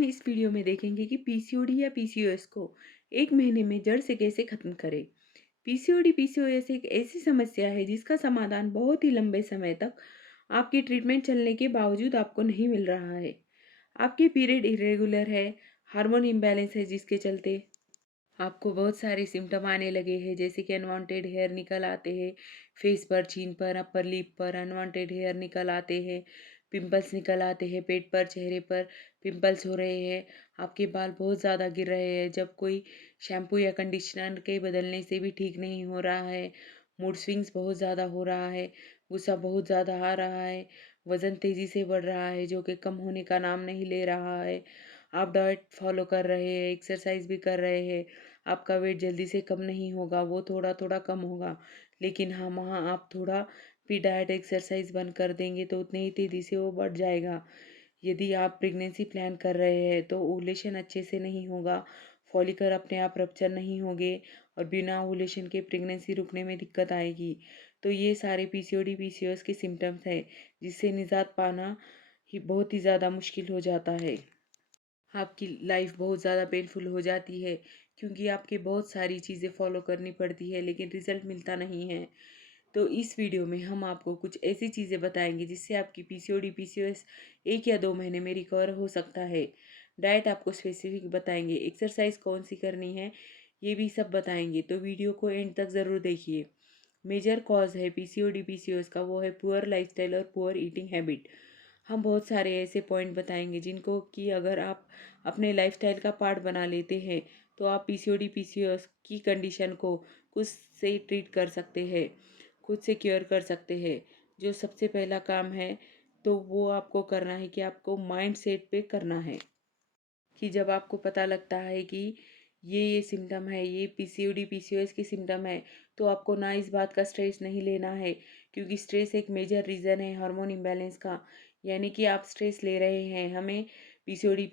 हम इस वीडियो में देखेंगे कि पीसीओडी या पीसीओएस को 1 महीने में जड़ से कैसे खत्म करें। पीसीओडी पीसीओएस एक ऐसी समस्या है जिसका समाधान बहुत ही लंबे समय तक आपकी ट्रीटमेंट चलने के बावजूद आपको नहीं मिल रहा है। आपके पीरियड इरेगुलर है, हार्मोन इम्बैलेंस है जिसके चलते आपको बहुत सारे सिम्टम आने लगे हैं, जैसे कि अनवांटेड हेयर निकल आते हैं, फेस पर, चीन पर, अपर लिप पर अनवांटेड हेयर निकल आते हैं, पिंपल्स निकल आते हैं, पेट पर, चेहरे पर पिंपल्स हो रहे हैं, आपके बाल बहुत ज़्यादा गिर रहे हैं जब कोई शैम्पू या कंडीशनर के बदलने से भी ठीक नहीं हो रहा है, मूड स्विंग्स बहुत ज़्यादा हो रहा है, गुस्सा बहुत ज़्यादा आ रहा है, वज़न तेज़ी से बढ़ रहा है जो कि कम होने का नाम नहीं ले रहा है, आप डाइट फॉलो कर रहे हैं, एक्सरसाइज भी कर रहे हैं, आपका वेट जल्दी से कम नहीं होगा, वो थोड़ा-थोड़ा कम होगा। लेकिन हाँ, वहाँ आप थोड़ा भी डाइट एक्सरसाइज बंद कर देंगे तो उतने ही तेज़ी से वो बढ़ जाएगा। यदि आप प्रेगनेंसी प्लान कर रहे हैं तो ओव्यूलेशन अच्छे से नहीं होगा, फॉलिकल अपने आप रप्चर नहीं होंगे और बिना ओव्यूलेशन के प्रेगनेंसी रुकने में दिक्कत आएगी। तो ये सारे पीसीओडी, पीसीओएस के सिम्पटम्स हैं, जिससे निजात पाना ही बहुत ही ज़्यादा मुश्किल हो जाता है। आपकी लाइफ बहुत ज़्यादा पेनफुल हो जाती है क्योंकि आपके बहुत सारी चीज़ें फॉलो करनी पड़ती है लेकिन रिजल्ट मिलता नहीं है। तो इस वीडियो में हम आपको कुछ ऐसी चीज़ें बताएंगे जिससे आपकी पीसीओडी पीसीओएस 1 या 2 महीने में रिकवर हो सकता है। डाइट आपको स्पेसिफिक बताएंगे, एक्सरसाइज कौन सी करनी है ये भी सब बताएंगे, तो वीडियो को एंड तक ज़रूर देखिए। मेजर कॉज है पीसीओडी पीसीओएस का, वो है पुअर लाइफस्टाइल और पुअर ईटिंग हैबिट। हम बहुत सारे ऐसे पॉइंट बताएंगे जिनको कि अगर आप अपने लाइफस्टाइल का पार्ट बना लेते हैं तो आप पीसीओडी पीसीओएस की कंडीशन को खुद से ट्रीट कर सकते हैं, खुद से क्योर कर सकते हैं। जो सबसे पहला काम है तो वो आपको करना है कि आपको माइंड सेट पे करना है कि जब आपको पता लगता है कि ये सिम्टम है, ये पीसीओडी पीसीओएस की सिम्टम है, तो आपको ना इस बात का स्ट्रेस नहीं लेना है क्योंकि स्ट्रेस एक मेजर रीज़न है हार्मोन इम्बैलेंस का। यानी कि आप स्ट्रेस ले रहे हैं, हमें पीसीओडी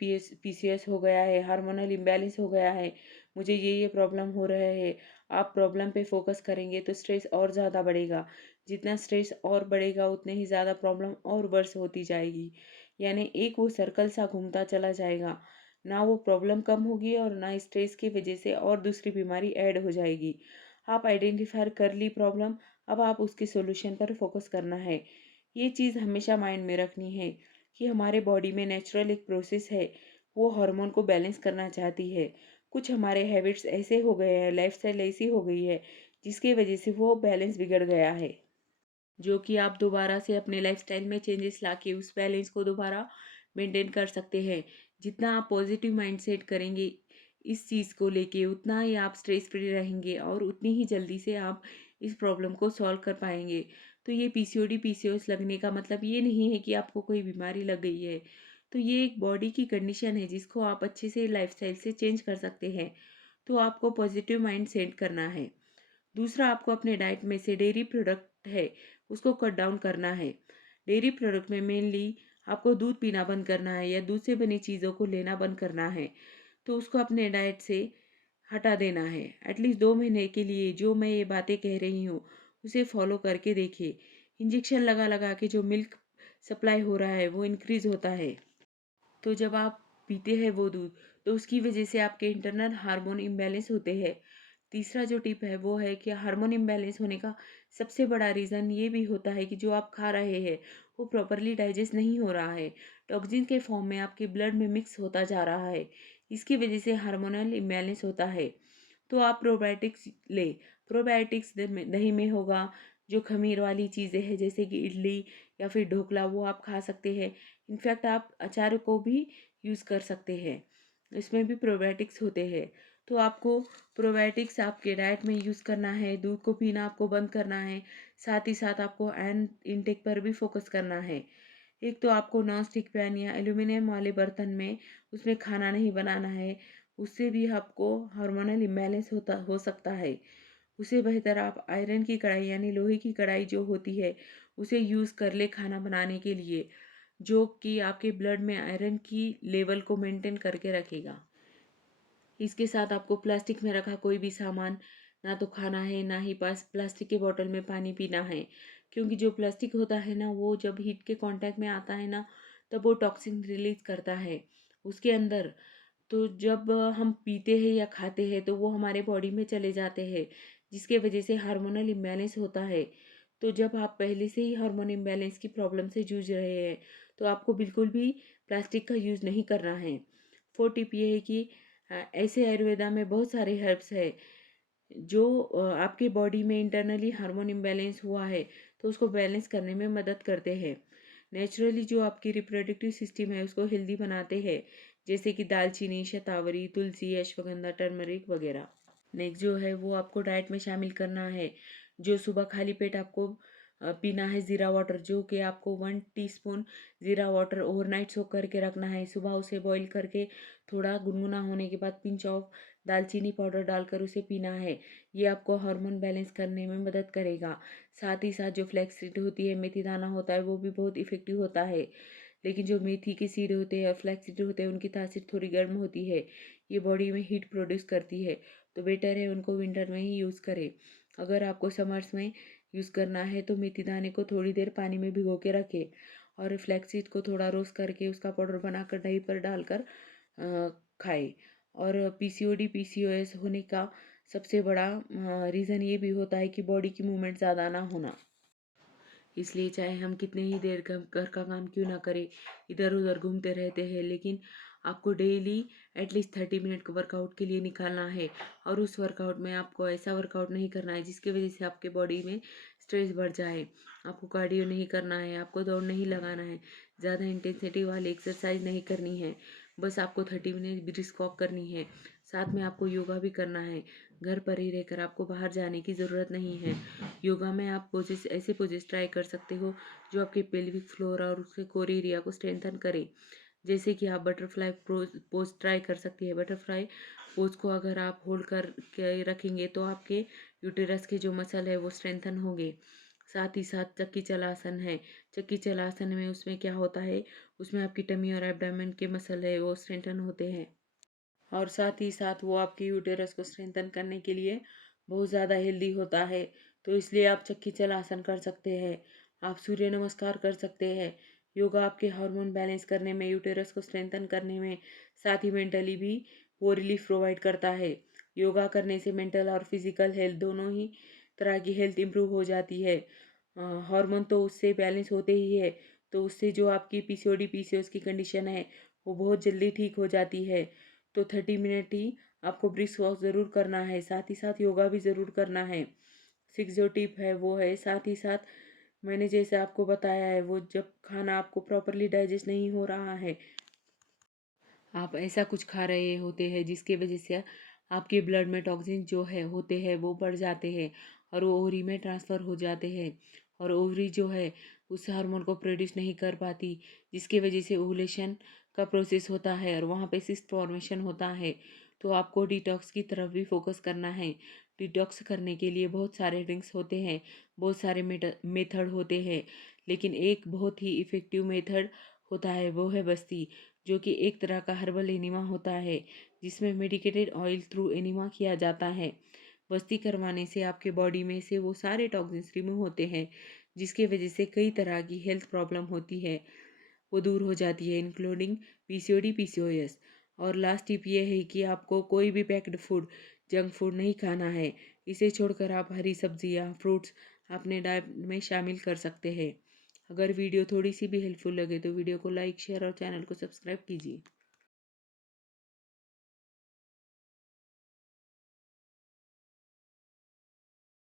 पीसीओएस हो गया है, हार्मोनल इम्बैलेंस हो गया है, मुझे ये प्रॉब्लम हो रहा है। आप प्रॉब्लम पे फोकस करेंगे तो स्ट्रेस और ज़्यादा बढ़ेगा। जितना स्ट्रेस और बढ़ेगा उतने ही ज़्यादा प्रॉब्लम और वर्स होती जाएगी। यानी एक वो सर्कल सा घूमता चला जाएगा, ना वो प्रॉब्लम कम होगी और ना स्ट्रेस की वजह से और दूसरी बीमारी ऐड हो जाएगी। आप आइडेंटिफाई कर ली प्रॉब्लम, अब आप उसके सॉल्यूशन पर फोकस करना है। ये चीज़ हमेशा माइंड में रखनी है कि हमारे बॉडी में नेचुरल एक प्रोसेस है, वो हार्मोन को बैलेंस करना चाहती है। कुछ हमारे हैबिट्स ऐसे हो गए हैं, लाइफस्टाइल ऐसी हो गई है जिसकी वजह से वो बैलेंस बिगड़ गया है, जो कि आप दोबारा से अपने लाइफस्टाइल में चेंजेस लाके उस बैलेंस को दोबारा मेंटेन कर सकते हैं। जितना आप पॉजिटिव माइंडसेट करेंगे इस चीज़ को लेके उतना ही आप स्ट्रेस फ्री रहेंगे और उतनी ही जल्दी से आप इस प्रॉब्लम को सॉल्व कर पाएंगे। तो ये पीसीओडी पीसीओएस लगने का मतलब ये नहीं है कि आपको कोई बीमारी लग गई है। तो ये एक बॉडी की कंडीशन है जिसको आप अच्छे से लाइफस्टाइल से चेंज कर सकते हैं। तो आपको पॉजिटिव माइंड सेट करना है। दूसरा, आपको अपने डाइट में से डेयरी प्रोडक्ट है उसको कट डाउन करना है। डेयरी प्रोडक्ट में मेनली आपको दूध पीना बंद करना है या दूध से बनी चीज़ों को लेना बंद करना है। तो उसको अपने डाइट से हटा देना है। एटलीस्ट 2 महीने के लिए जो मैं ये बातें कह रही हूँ उसे फॉलो करके देखिए। इंजेक्शन लगा लगा के जो मिल्क सप्लाई हो रहा है वो इंक्रीज़ होता है। तो जब आप पीते हैं वो दूध तो उसकी वजह से आपके इंटरनल हार्मोन इम्बैलेंस होते हैं। तीसरा जो टिप है वो है कि हार्मोन इम्बैलेंस होने का सबसे बड़ा रीज़न ये भी होता है कि जो आप खा रहे हैं वो प्रॉपरली डाइजेस्ट नहीं हो रहा है, टॉक्सिन के फॉर्म में आपके ब्लड में मिक्स होता जा रहा है। इसकी वजह से हार्मोनल इम्बैलेंस होता है। तो आप प्रोबायोटिक्स ले। प्रोबायोटिक्स दही में होगा, जो खमीर वाली चीज़ें हैं जैसे कि इडली या फिर ढोकला वो आप खा सकते हैं। इनफैक्ट आप अचार को भी यूज़ कर सकते हैं, इसमें भी प्रोबायोटिक्स होते हैं। तो आपको प्रोबायोटिक्स आपके डाइट में यूज़ करना है, दूध को पीना आपको बंद करना है, साथ ही साथ आपको आयरन इनटेक पर भी फोकस करना है। एक तो आपको नॉन स्टिक पैन या एल्यूमिनियम वाले बर्तन में उसमें खाना नहीं बनाना है, उससे भी आपको हार्मोनल इम्बैलेंस हो सकता है। उससे बेहतर आप आयरन की कढ़ाई यानी लोहे की कढ़ाई जो होती है उसे यूज़ कर ले खाना बनाने के लिए, जो कि आपके ब्लड में आयरन की लेवल को मेंटेन करके रखेगा। इसके साथ आपको प्लास्टिक में रखा कोई भी सामान ना तो खाना है, ना ही पास प्लास्टिक के बोतल में पानी पीना है, क्योंकि जो प्लास्टिक होता है ना वो जब हीट के कांटेक्ट में आता है ना तब वो टॉक्सिन रिलीज करता है। उसके अंदर, तो जब हम पीते हैं या खाते हैं तो वो हमारे बॉडी में चले जाते हैं, जिसके वजह से हार्मोनल इम्बैलेंस होता है। तो जब आप पहले से ही हार्मोन इम्बैलेंस की प्रॉब्लम से जूझ रहे हैं, तो आपको बिल्कुल भी प्लास्टिक का यूज़ नहीं करना है। 4 टिप ये है कि ऐसे आयुर्वेदा में बहुत सारे हर्ब्स है जो आपके बॉडी में इंटरनली हार्मोन इम्बैलेंस हुआ है, तो उसको बैलेंस करने में मदद करते हैं। नेचुरली जो आपकी रिप्रोडक्टिव सिस्टम है उसको हेल्दी बनाते हैं, जैसे कि दालचीनी, शतावरी, तुलसी, अश्वगंधा, टर्मरिक वगैरह। नेक्स्ट जो है वो आपको डाइट में शामिल करना है। जो सुबह खाली पेट आपको पीना है ज़ीरा वाटर, जो कि आपको 1 टीस्पून ज़ीरा वाटर ओवरनाइट सोक करके रखना है। सुबह उसे बॉईल करके थोड़ा गुनगुना होने के बाद पिंच ऑफ दालचीनी पाउडर डालकर उसे पीना है। ये आपको हार्मोन बैलेंस करने में मदद करेगा। साथ ही साथ जो फ्लैक्स सीड होती है, मेथी दाना होता है, वो भी बहुत इफ़ेक्टिव होता है। लेकिन जो मेथी के सीड होते हैं और फ्लैक्स सीड होते हैं उनकी तासीर थोड़ी गर्म होती है। ये बॉडी में हीट प्रोड्यूस करती है, तो बेटर है उनको विंटर में ही यूज़ करें। अगर आपको समर्स में यूज़ करना है तो मेथी दाने को थोड़ी देर पानी में भिगो के रखें और फ्लैक्सीड को थोड़ा रोस्ट करके उसका पाउडर बनाकर दही पर डालकर खाएं। और पीसीओडी पीसीओएस होने का सबसे बड़ा रीज़न ये भी होता है कि बॉडी की मूवमेंट ज़्यादा ना होना। इसलिए चाहे हम कितने ही देर घर का काम क्यों ना करें, इधर उधर घूमते रहते हैं, लेकिन आपको डेली एटलीस्ट 30 मिनट का वर्कआउट के लिए निकालना है। और उस वर्कआउट में आपको ऐसा वर्कआउट नहीं करना है जिसकी वजह से आपके बॉडी में स्ट्रेस बढ़ जाए। आपको कार्डियो नहीं करना है, आपको दौड़ नहीं लगाना है, ज़्यादा इंटेंसिटी वाली एक्सरसाइज नहीं करनी है। बस आपको 30 मिनट ब्रिस्क वॉक करनी है। साथ में आपको योगा भी करना है। घर पर ही रहकर आपको बाहर जाने की ज़रूरत नहीं है। योगा में आप पोजेस ऐसे पोजेस ट्राई कर सकते हो जो आपके पेल्विक फ्लोर और उसके कोर एरिया को स्ट्रेंथन करे। जैसे कि आप बटरफ्लाई पोज ट्राई कर सकती है। बटरफ्लाई पोज को अगर आप होल्ड कर के रखेंगे तो आपके यूटेरस के जो मसल है वो स्ट्रेंथन होंगे। साथ ही साथ चक्की चलासन है। चक्की चलासन में उसमें क्या होता है, उसमें आपकी टमी और एब्डामेन के मसल है वो स्ट्रेंथन होते हैं। और साथ ही साथ वो आपके यूटेरस को स्ट्रेंथन करने के लिए बहुत ज़्यादा हेल्दी होता है। तो इसलिए आप चक्की चलासन कर सकते हैं। आप सूर्य नमस्कार कर सकते हैं। योगा आपके हार्मोन बैलेंस करने में, यूटेरस को स्ट्रेंथन करने में, साथ ही मेंटली भी वो रिलीफ प्रोवाइड करता है। योगा करने से मेंटल और फिजिकल हेल्थ दोनों ही तरह की हेल्थ इंप्रूव हो जाती है। हार्मोन तो उससे बैलेंस होते ही है, तो उससे जो आपकी पीसीओडी पीसीओएस की कंडीशन है वो बहुत जल्दी ठीक हो जाती है। तो 30 मिनट ही आपको ब्रिस्क वॉक ज़रूर करना है, साथ ही साथ योगा भी ज़रूर करना है। 6 जो टिप है वो है, साथ ही साथ मैंने जैसे आपको बताया है, वो जब खाना आपको प्रॉपरली डाइजेस्ट नहीं हो रहा है, आप ऐसा कुछ खा रहे होते हैं जिसके वजह से आपके ब्लड में टॉक्सिन जो है होते हैं वो बढ़ जाते हैं और वो ओवरी में ट्रांसफ़र हो जाते हैं। और ओवरी जो है उस हार्मोन को प्रोड्यूस नहीं कर पाती, जिसकी वजह से ओवुलेशन का प्रोसेस होता है और वहाँ पे सिस्ट फॉर्मेशन होता है। तो आपको डिटॉक्स की तरफ भी फोकस करना है। डिटॉक्स करने के लिए बहुत सारे ड्रिंक्स होते हैं, बहुत सारे मेथड होते हैं, लेकिन एक बहुत ही इफ़ेक्टिव मेथड होता है, वो है बस्ती, जो कि एक तरह का हर्बल एनिमा होता है, जिसमें मेडिकेटेड ऑयल थ्रू एनिमा किया जाता है। बस्ती करवाने से आपके बॉडी में से वो सारे टॉक्सिन्स रिमूव होते हैं, जिसके वजह से कई तरह की हेल्थ प्रॉब्लम होती है वो दूर हो जाती है, इंक्लूडिंग पीसीओडी पीसीओएस। और लास्ट टिप ये है कि आपको कोई भी पैक्ड फूड, जंक फूड नहीं खाना है। इसे छोड़कर आप हरी सब्जियाँ, फ्रूट्स अपने डाइट में शामिल कर सकते हैं। अगर वीडियो थोड़ी सी भी हेल्पफुल लगे तो वीडियो को लाइक, शेयर और चैनल को सब्सक्राइब कीजिए।